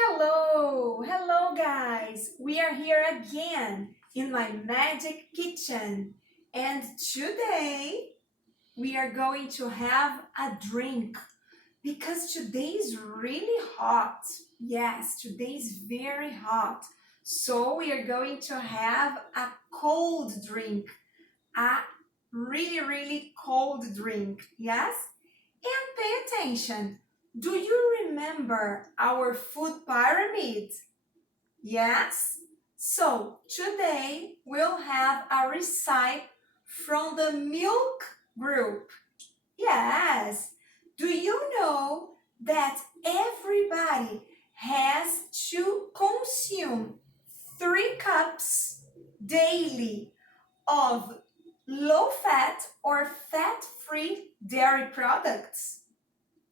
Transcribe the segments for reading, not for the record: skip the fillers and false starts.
Hello guys! We are here again in my magic kitchen, and today we are going to have a drink because today is really hot. Yes, today is very hot. So we are going to have a cold drink, a really cold drink. Yes? And pay attention. Do you remember our food pyramid? Yes? So today we'll have a recipe from the milk group. Yes. Do you know that everybody has to consume 3 cups daily of low-fat or fat-free dairy products?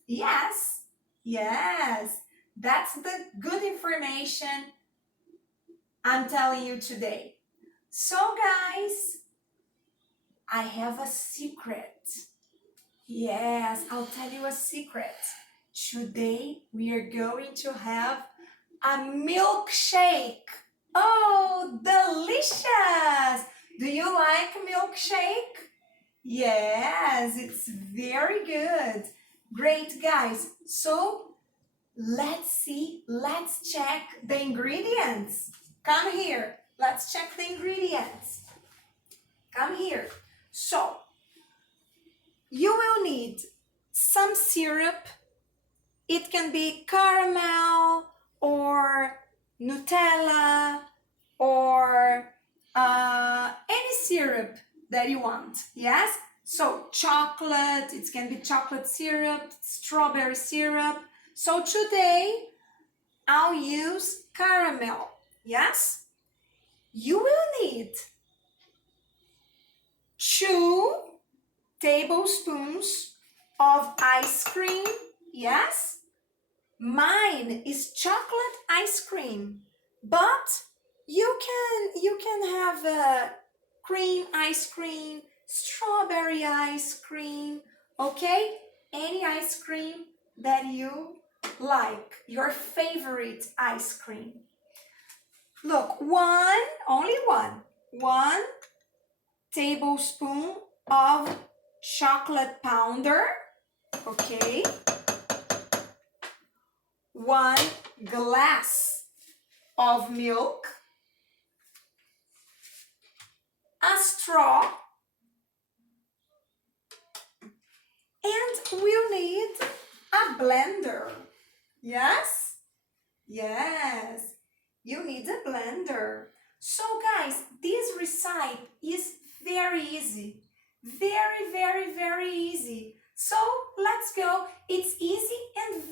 Yes, yes, that's the good information I'm telling you today. So guys, I have a secret. Yes, I'll tell you a secret. Today we are going to have a milkshake. Oh, delicious! Do you like milkshake? Yes, it's very good. Great, guys. So let's check the ingredients. Come here. Let's check the ingredients. Come here. So you will need some syrup. It can be caramel or Nutella or any syrup that you want. Yes? So chocolate, it can be chocolate syrup, strawberry syrup. So today I'll use caramel. Yes? You will need 2 tablespoons of ice cream. Yes? Mine is chocolate ice cream, but you can have cream ice cream, strawberry ice cream, okay? Any ice cream that you like, your favorite ice cream. Look, only one tablespoon of chocolate powder, okay? 1 glass of milk, a straw, and we'll need a blender. Yes? Yes, you need a blender. So guys, this recipe is very easy. Very easy. So let's go. It's easy and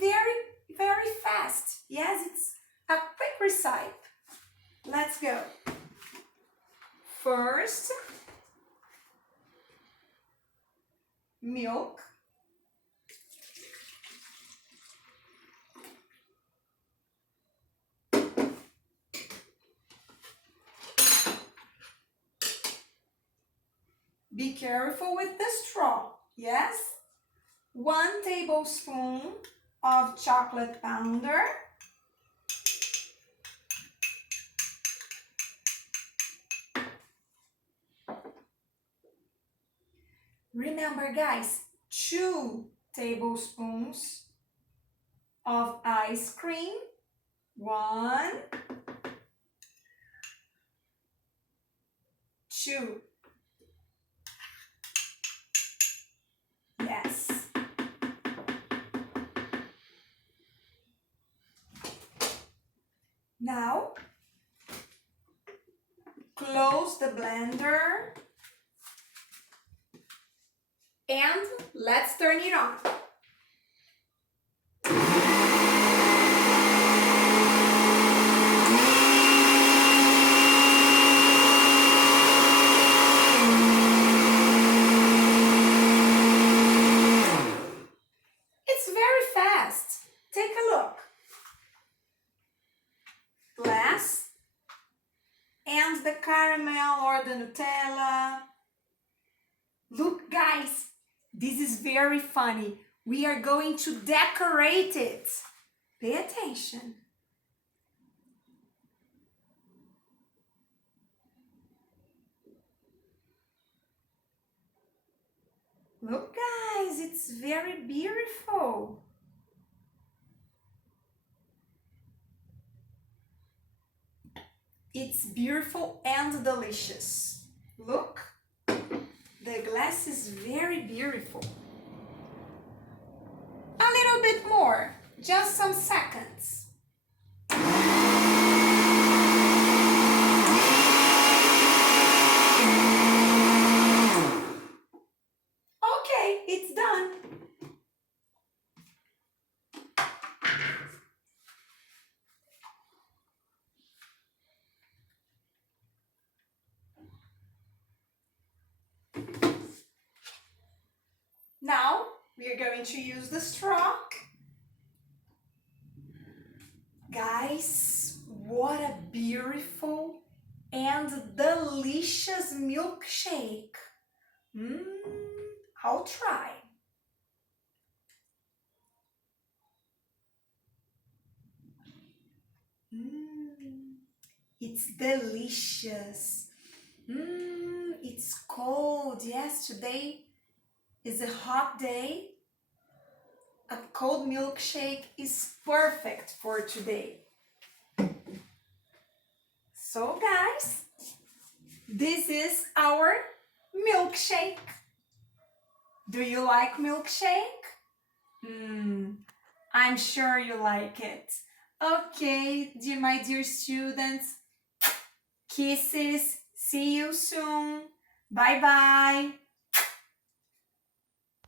very fast. Yes, it's a quick recipe. Let's go. First, milk. Be careful with the straw. Yes? 1 tablespoon of chocolate powder. Remember guys, 2 tablespoons of ice cream. 1, 2. Yes. Now, close the blender and let's turn it on. It's very fast. Take a look. Glass and the caramel or the Nutella. Look guys, this is very funny. We are going to decorate it. Pay attention. Look, guys, it's very beautiful. It's beautiful and delicious. Look, the glass is very beautiful. A little bit more, just some seconds. Okay, it's done. Now we are going to use the straw. Guys, what a beautiful and delicious milkshake. I'll try. It's delicious. It's cold. Yes, today is a hot day. A cold milkshake is perfect for today. So guys, this is our milkshake. Do you like milkshake? I'm sure you like it. Okay, my dear students, kisses. See you soon. Bye bye.